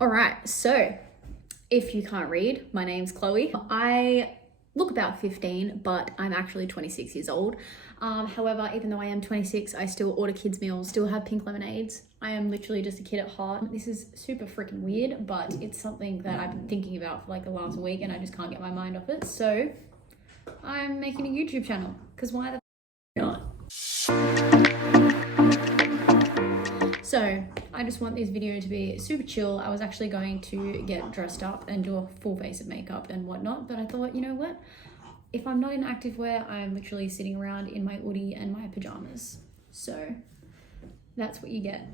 Alright, so if you can't read, my name's Chloe. I look about 15, but I'm actually 26 years old. However, even though I am 26, I still order kids' meals, still have pink lemonades. I am literally just a kid at heart. This is super freaking weird, but it's something that I've been thinking about for like the last week and I just can't get my mind off it. So I'm making a YouTube channel, because why the not? So I just want this video to be super chill. I was actually going to get dressed up and do a full face of makeup and whatnot, but I thought, you know what? If I'm not in activewear, I'm literally sitting around in my hoodie and my pajamas. So that's what you get.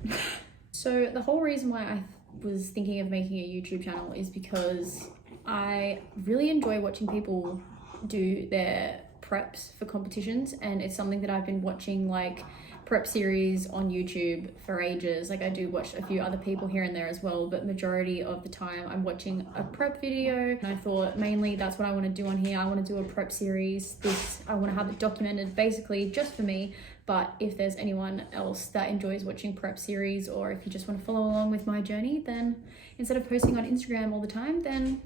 So the whole reason why I was thinking of making a YouTube channel is because I really enjoy watching people do their preps for competitions, and it's something that I've been watching, like prep series on YouTube for ages. Like I do watch a few other people here and there as well, but majority of the time I'm watching a prep video, and I thought mainly that's what I want to do on here. I want to do a prep series. I want to have it documented basically just for me, but if there's anyone else that enjoys watching prep series, or if you just want to follow along with my journey, then instead of posting on Instagram all the time, then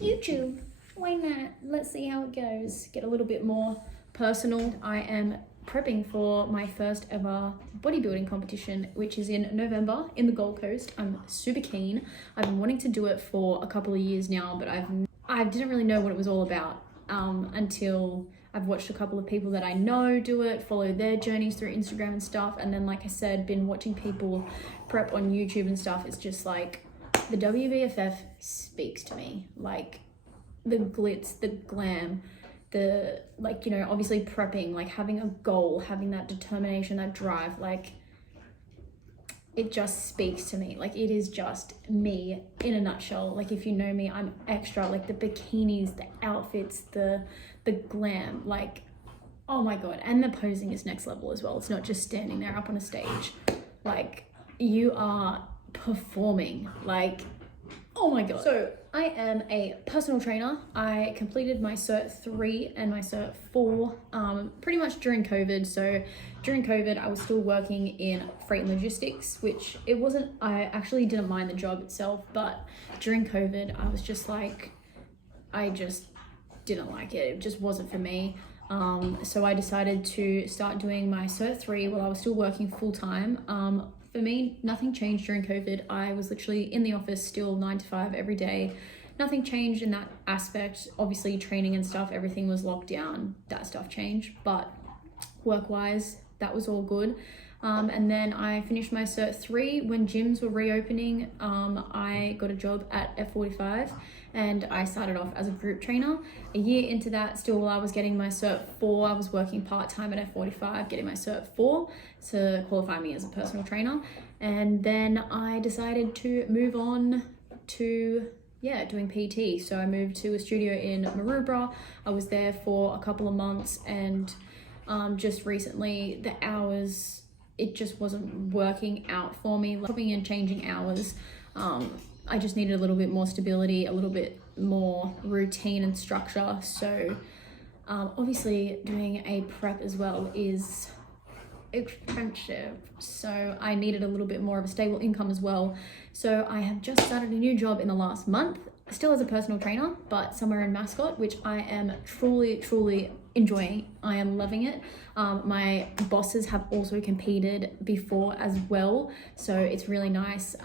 YouTube, why not? Let's see how it goes. Get a little bit more personal. I am prepping for my first ever bodybuilding competition, which is in November in the Gold Coast. I'm super keen. I've been wanting to do it for a couple of years now, but I didn't really know what it was all about until I've watched a couple of people that I know do it, follow their journeys through Instagram and stuff, and then like I said, been watching people prep on YouTube and stuff. It's just like the WBFF speaks to me. Like the glitz, the glam, the, like, you know, obviously prepping, like having a goal, having that determination, that drive, like it just speaks to me. Like it is just me in a nutshell. Like if you know me, I'm extra. Like the bikinis, the outfits, the glam, like oh my god. And the posing is next level as well. It's not just standing there up on a stage, like you are performing, like oh my god. So I am a personal trainer. I completed my Cert 3 and my Cert 4 pretty much during COVID. So during COVID, I was still working in freight and logistics, which I actually didn't mind the job itself, but during COVID, I was just like, I just didn't like it. It just wasn't for me. So I decided to start doing my Cert 3 while I was still working full time. For me, nothing changed during COVID. I was literally in the office still 9 to 5 every day. Nothing changed in that aspect. Obviously training and stuff, everything was locked down. That stuff changed, but work-wise, that was all good. And then I finished my Cert 3 when gyms were reopening. I got a job at F45 and I started off as a group trainer. A year into that, still while I was getting my Cert 4, I was working part-time at F45, getting my Cert 4 to qualify me as a personal trainer. And then I decided to move on to doing PT. So I moved to a studio in Maroubra. I was there for a couple of months, and just recently the hours, it just wasn't working out for me. Like, chopping and changing hours, I just needed a little bit more stability, a little bit more routine and structure. So obviously doing a prep as well is expensive, so I needed a little bit more of a stable income as well. So I have just started a new job in the last month, still as a personal trainer, but somewhere in Mascot, which I am truly enjoying. I am loving it. My bosses have also competed before as well, so it's really nice.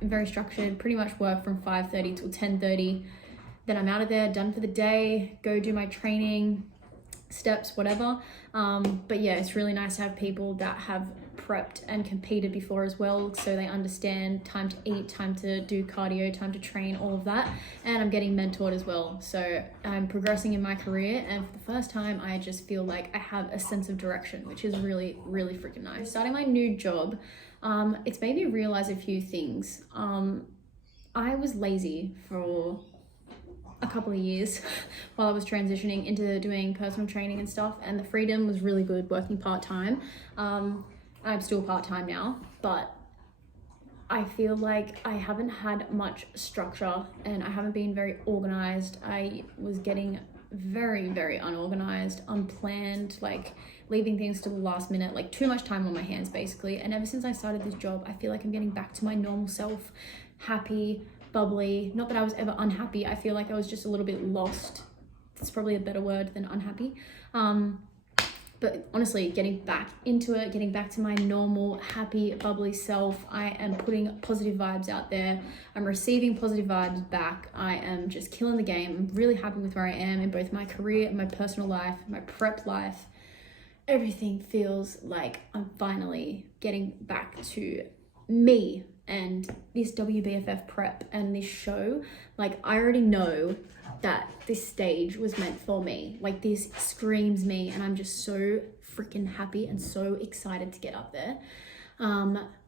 Very structured, pretty much work from 5:30 till 10:30. Then I'm out of there, done for the day, go do my training, steps, whatever. But yeah, it's really nice to have people that have prepped and competed before as well, so they understand time to eat, time to do cardio, time to train, all of that. And I'm getting mentored as well, so I'm progressing in my career, and for the first time I just feel like I have a sense of direction, which is really freaking nice. Starting my new job, it's made me realize a few things. I was lazy for a couple of years while I was transitioning into doing personal training and stuff, and the freedom was really good working part-time. I'm still part-time now, but I feel like I haven't had much structure and I haven't been very organized. I was getting very, very unorganized, unplanned, like leaving things to the last minute, like too much time on my hands basically. And ever since I started this job, I feel like I'm getting back to my normal self, happy, bubbly. Not that I was ever unhappy. I feel like I was just a little bit lost. It's probably a better word than unhappy. But honestly, getting back into it, getting back to my normal, happy, bubbly self. I am putting positive vibes out there. I'm receiving positive vibes back. I am just killing the game. I'm really happy with where I am in both my career and my personal life, my prep life. Everything feels like I'm finally getting back to me. And this WBFF prep and this show, like I already know that this stage was meant for me. Like this screams me, and I'm just so freaking happy and so excited to get up there.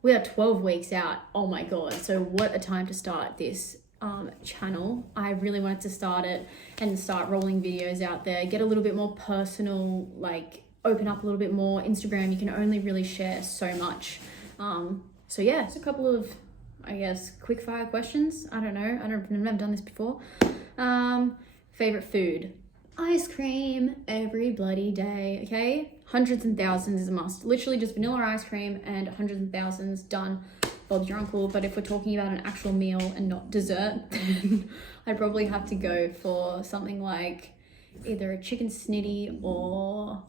We are 12 weeks out. Oh my God. So what a time to start this channel. I really wanted to start it and start rolling videos out there, get a little bit more personal, like open up a little bit more. Instagram, you can only really share so much. So yeah, just a couple of, I guess, quick fire questions. I don't know. I've never done this before. Favorite food? Ice cream every bloody day, okay? Hundreds and thousands is a must. Literally just vanilla ice cream and hundreds and thousands done. Bob's your uncle. But if we're talking about an actual meal and not dessert, I'd probably have to go for something like either a chicken snitty or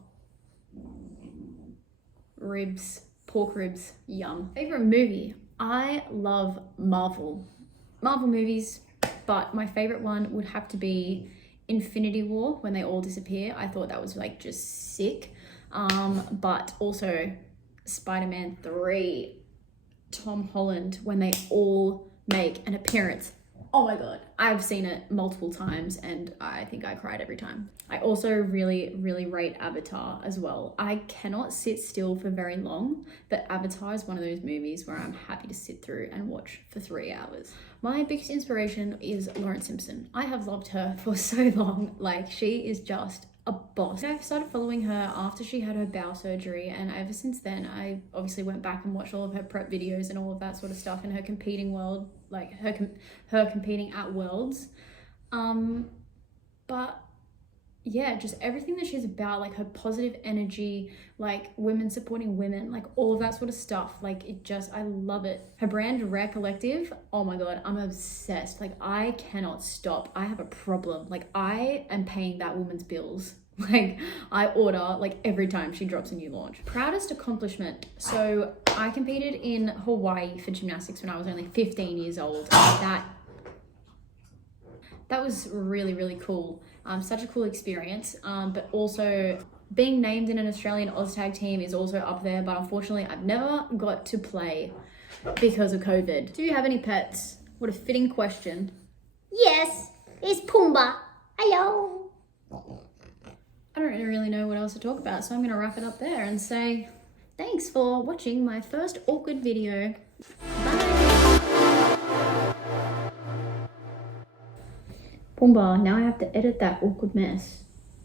ribs. Pork ribs, yum. Favorite movie? I love Marvel movies, but my favorite one would have to be Infinity War, when they all disappear. I thought that was like just sick. But also Spider-Man 3, Tom Holland, when they all make an appearance. Oh my God, I've seen it multiple times and I think I cried every time. I also really, really rate Avatar as well. I cannot sit still for very long, but Avatar is one of those movies where I'm happy to sit through and watch for 3 hours. My biggest inspiration is Lauren Simpson. I have loved her for so long. Like, she is just a boss. I started following her after she had her bowel surgery, and ever since then I obviously went back and watched all of her prep videos and all of that sort of stuff, and her competing world, like her competing at Worlds. But yeah, just everything that she's about, like her positive energy, like women supporting women, like all of that sort of stuff, like it just, I love it. Her brand Rare Collective, oh my God, I'm obsessed. Like I cannot stop. I have a problem. Like I am paying that woman's bills. Like I order like every time she drops a new launch. Proudest accomplishment. So I competed in Hawaii for gymnastics when I was only 15 years old. That was really, really cool. Such a cool experience. But also being named in an Australian OzTag team is also up there, but unfortunately I've never got to play because of COVID. Do you have any pets? What a fitting question. Yes, it's Pumbaa. Hello. I don't really know what else to talk about, so I'm gonna wrap it up there and say thanks for watching my first awkward video. Bye. Pumbaa, now I have to edit that awkward mess.